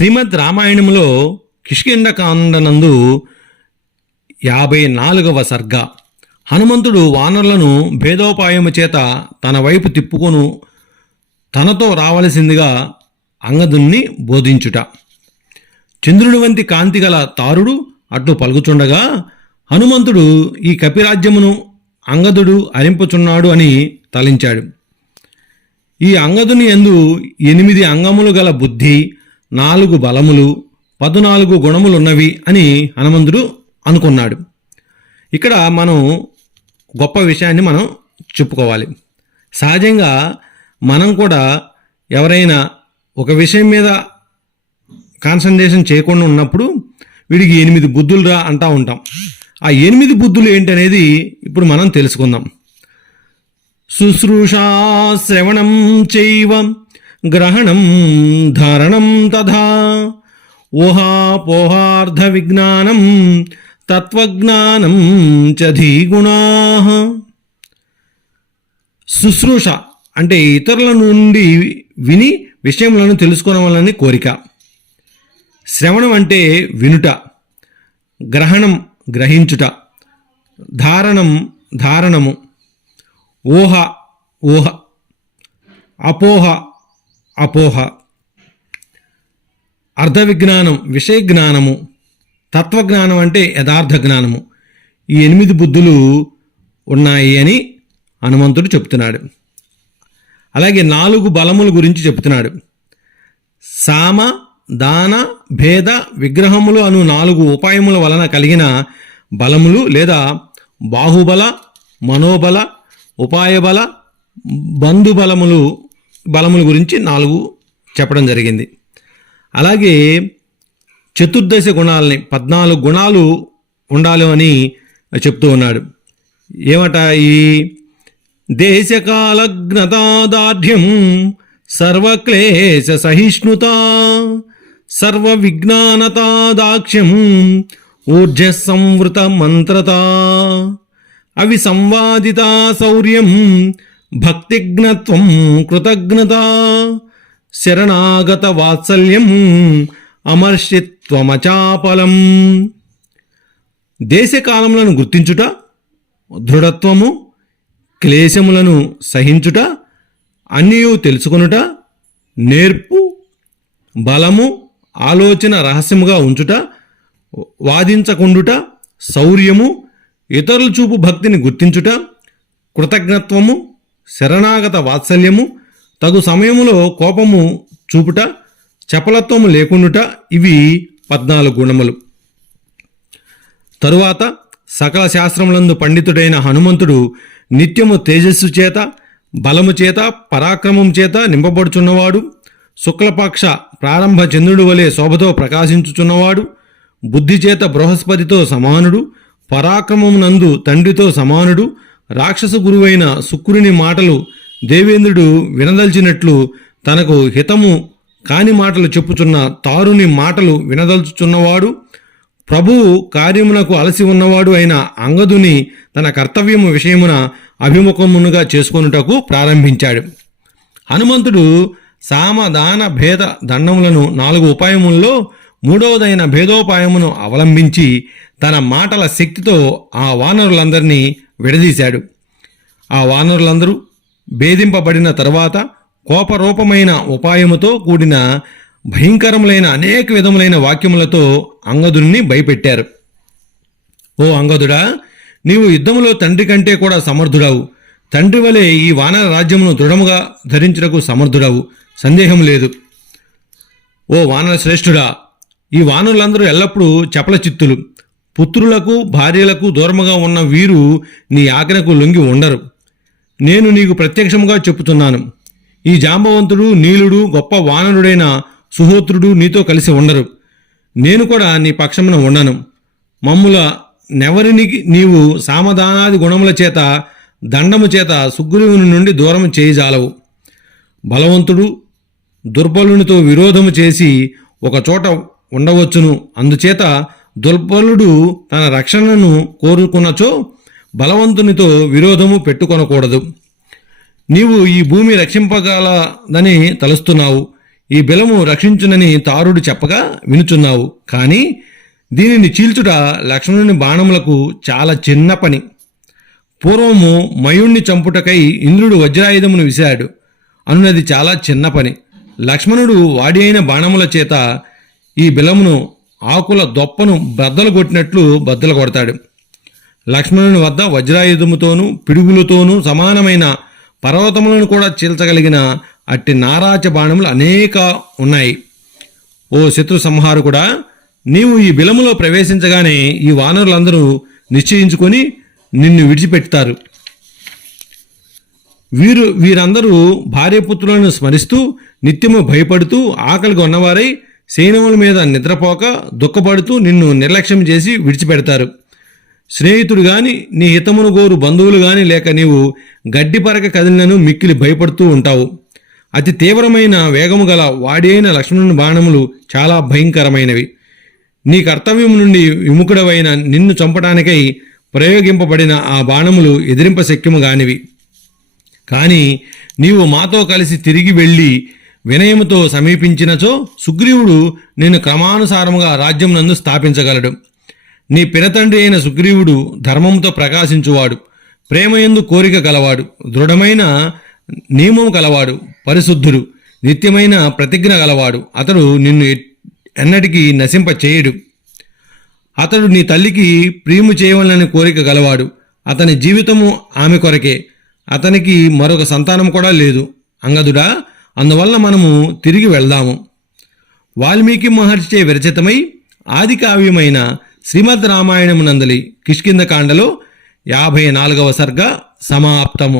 శ్రీమద్ రామాయణంలో కిష్కిండకాండనందు యాభై నాలుగవ సర్గ. హనుమంతుడు వానరులను భేదోపాయము చేత తన వైపు తిప్పుకొను తనతో రావలసిందిగా అంగదుణ్ణి బోధించుట. చంద్రుడి వంటి కాంతి గల తారుడు అట్లు పలుకుచుండగా హనుమంతుడు ఈ కపిరాజ్యమును అంగదుడు అరింపుచున్నాడు అని తలించాడు. ఈ అంగదుని ఎందు ఎనిమిది అంగములు గల బుద్ధి నాలుగు బలములు పద్నాలుగు గుణములున్నవి అని హనుమంతుడు అనుకున్నాడు. ఇక్కడ మనం గొప్ప విషయాన్ని మనం చెప్పుకోవాలి. సహజంగా మనం కూడా ఎవరైనా ఒక విషయం మీద కాన్సన్ట్రేషన్ చేయకుండా ఉన్నప్పుడు వీడికి ఎనిమిది బుద్ధులు రా అంటూ ఉంటాం. ఆ ఎనిమిది బుద్ధులు ఏంటనేది ఇప్పుడు మనం తెలుసుకుందాం. శుశ్రూషా శ్రవణం చైవం గ్రహణం ధారణం తథా. ఊహాపోహార్థ విజ్ఞానం తత్వజ్ఞానం చ ధీగుణా. శుశ్రూష అంటే ఇతరుల నుండి విని విషయములను తెలుసుకోవాలని కోరిక. శ్రవణం అంటే వినుట. గ్రహణం గ్రహించుట. ధారణం ధారణము. ఊహ ఊహ. అపోహ అపోహ అర్ధ విజ్ఞానం విషయ జ్ఞానము తత్వజ్ఞానం అంటే యథార్థ జ్ఞానము. ఈ ఎనిమిది బుద్ధులు ఉన్నాయి అని హనుమంతుడు చెప్తున్నాడు. అలాగే నాలుగు బలముల గురించి చెప్తున్నాడు. సామ దాన భేద విగ్రహములు అను నాలుగు ఉపాయముల వలన కలిగిన బలములు లేదా బాహుబల మనోబల ఉపాయబల బంధుబలములు బలముల గురించి నాలుగు చెప్పడం జరిగింది. అలాగే చతుర్దశ గుణాలని పద్నాలుగు గుణాలు ఉండాలి అని చెప్తూ ఉన్నాడు. ఏమట ఈ దేశకాలజ్ఞతాదార్ఢ్యం సర్వక్లేశ సహిష్ణుత సర్వ విజ్ఞానతాదాక్ష్యం ఊర్జ సంవృత మంత్రత అవి సంవాదిత శౌర్యం భక్తిజ్ఞత్వం కృతజ్ఞత శరణాగత వాత్సల్యం అమర్షిత్వమచాపలం. దేశకాలములను గుర్తించుట దృఢత్వము క్లేశములను సహించుట అన్నీయు తెలుసుకొనుట నేర్పు బలము ఆలోచన రహస్యముగా ఉంచుట వాదించకుండుట శౌర్యము ఇతరుల చూపు భక్తిని గుర్తించుట కృతజ్ఞత్వము శరణాగత వాత్సల్యము తగు సమయములో కోపము చూపుట చపలత్వము లేకుండుట ఇవి పద్నాలుగు గుణములు. తరువాత సకల శాస్త్రములందు పండితుడైన హనుమంతుడు నిత్యము తేజస్సు చేత బలము చేత పరాక్రమం చేత నింపబడుచున్నవాడు శుక్లపక్ష ప్రారంభ చంద్రుడు వలె శోభతో ప్రకాశించుచున్నవాడు బుద్ధి చేత బృహస్పతితో సమానుడు పరాక్రమమునందు తండ్రితో సమానుడు రాక్షస గురువైన శుక్రుని మాటలు దేవేంద్రుడు వినదల్చినట్లు తనకు హితము కాని మాటలు చెప్పుచున్న తారుని మాటలు వినదల్చుచున్నవాడు ప్రభువు కార్యమునకు అలసి ఉన్నవాడు అయిన అంగదుని తన కర్తవ్యము విషయమున అభిముఖమునుగా చేసుకొనుటకు ప్రారంభించాడు. హనుమంతుడు సామదాన భేద దండములను నాలుగు ఉపాయముల్లో మూడవదైన భేదోపాయమును అవలంబించి తన మాటల శక్తితో ఆ వానరులందరినీ విడదీశాడు. ఆ వానరులందరూ భేదింపబడిన తర్వాత కోపరూపమైన ఉపాయముతో కూడిన భయంకరములైన అనేక విధములైన వాక్యములతో అంగదుని భయపెట్టారు. ఓ అంగదుడా నీవు యుద్ధములో తండ్రి కంటే కూడా సమర్థుడావు. తండ్రి వలె ఈ వానర రాజ్యమును దృఢముగా ధరించుటకు సమర్థుడవు. సందేహం లేదు. ఓ వానర శ్రేష్ఠుడా ఈ వానరులందరూ ఎల్లప్పుడూ చపల చిత్తులు పుత్రులకు భార్యలకు దూరముగా ఉన్న వీరు నీ ఆజ్ఞకు లొంగి ఉండరు. నేను నీకు ప్రత్యక్షముగా చెప్పుతున్నాను ఈ జాంబవంతుడు నీలుడు గొప్ప వానరుడైన సుహోత్రుడు నీతో కలిసి ఉండరు. నేను కూడా నీ పక్షమున ఉండను. మమ్ముల నెవరిని నీవు సామధానాది గుణముల చేత దండము చేత సుగ్రీవుని నుండి దూరం చేయజాలవు. బలవంతుడు దుర్బలునితో విరోధము చేసి ఒకచోట ఉండవచ్చును. అందుచేత దుర్బలుడు తన రక్షణను కోరుకున్నచో బలవంతునితో విరోధము పెట్టుకొనకూడదు. నీవు ఈ భూమి రక్షింపగలదని తలుస్తున్నావు. ఈ బెలము రక్షించునని తారుడు చెప్పగా వినుచున్నావు. కానీ దీనిని చీల్చుట లక్ష్మణుని బాణములకు చాలా చిన్న పని. పూర్వము మయుణ్ణి చంపుటకై ఇంద్రుడు వజ్రాయుధమును విశాడు అన్నది చాలా చిన్న పని. లక్ష్మణుడు వాడి అయిన బాణముల చేత ఈ బిలమును ఆకుల దొప్పను బద్దలు కొట్టినట్లు బద్దలు కొడతాడు. లక్ష్మణుని వద్ద వజ్రాయుధముతోనూ పిడుగులతోనూ సమానమైన పర్వతములను కూడా చీల్చగలిగిన అట్టి నారాచ బాణములు అనేక ఉన్నాయి. ఓ శత్రు సంహారకుడా నీవు ఈ బిలములో ప్రవేశించగానే ఈ వానరులందరూ నిశ్చయించుకొని నిన్ను విడిచిపెడతారు వీరు వీరందరూ భార్యపుత్రులను స్మరిస్తూ నిత్యము భయపడుతూ ఆకలిగా ఉన్నవారై సైనముల మీద నిద్రపోక దుఃఖపడుతూ నిన్ను నిర్లక్ష్యం చేసి విడిచిపెడతారు. స్నేహితుడు గాని నీ హితమును గోరు బంధువులు గాని లేక నీవు గడ్డిపరక కదిలినను మిక్కిలి భయపడుతూ ఉంటావు. అతి తీవ్రమైన వేగము గల వాడి అయిన లక్ష్మణుని బాణములు చాలా భయంకరమైనవి. నీ కర్తవ్యం నుండి విముఖుడవైన నిన్ను చంపడానికై ప్రయోగింపబడిన ఆ బాణములు ఎదిరింప శక్యము గానివి. కానీ నీవు మాతో కలిసి తిరిగి వెళ్ళి వినయముతో సమీపించినచో సుగ్రీవుడు నిన్ను క్రమానుసారముగా రాజ్యం నందు స్థాపించగలడు. నీ పినతండ్రి అయిన సుగ్రీవుడు ధర్మంతో ప్రకాశించువాడు. ప్రేమయందు కోరిక గలవాడు. దృఢమైన నియమము గలవాడు. పరిశుద్ధుడు. నిత్యమైన ప్రతిజ్ఞ గలవాడు. అతడు నిన్ను ఎన్నటికీ నశింప చేయడు అతడు నీ తల్లికి ప్రియము చేయవలనని కోరిక గలవాడు. అతని జీవితము ఆమె కొరకే. అతనికి మరొక సంతానం కూడా లేదు. అంగదుడా అందువల్ల మనము తిరిగి వెళ్దాము. వాల్మీకి మహర్షిచే విరచితమై ఆది కావ్యమైన శ్రీమద్ రామాయణమునందలి కిష్కింద కాండలో యాభై నాలుగవ సర్గ సమాప్తము.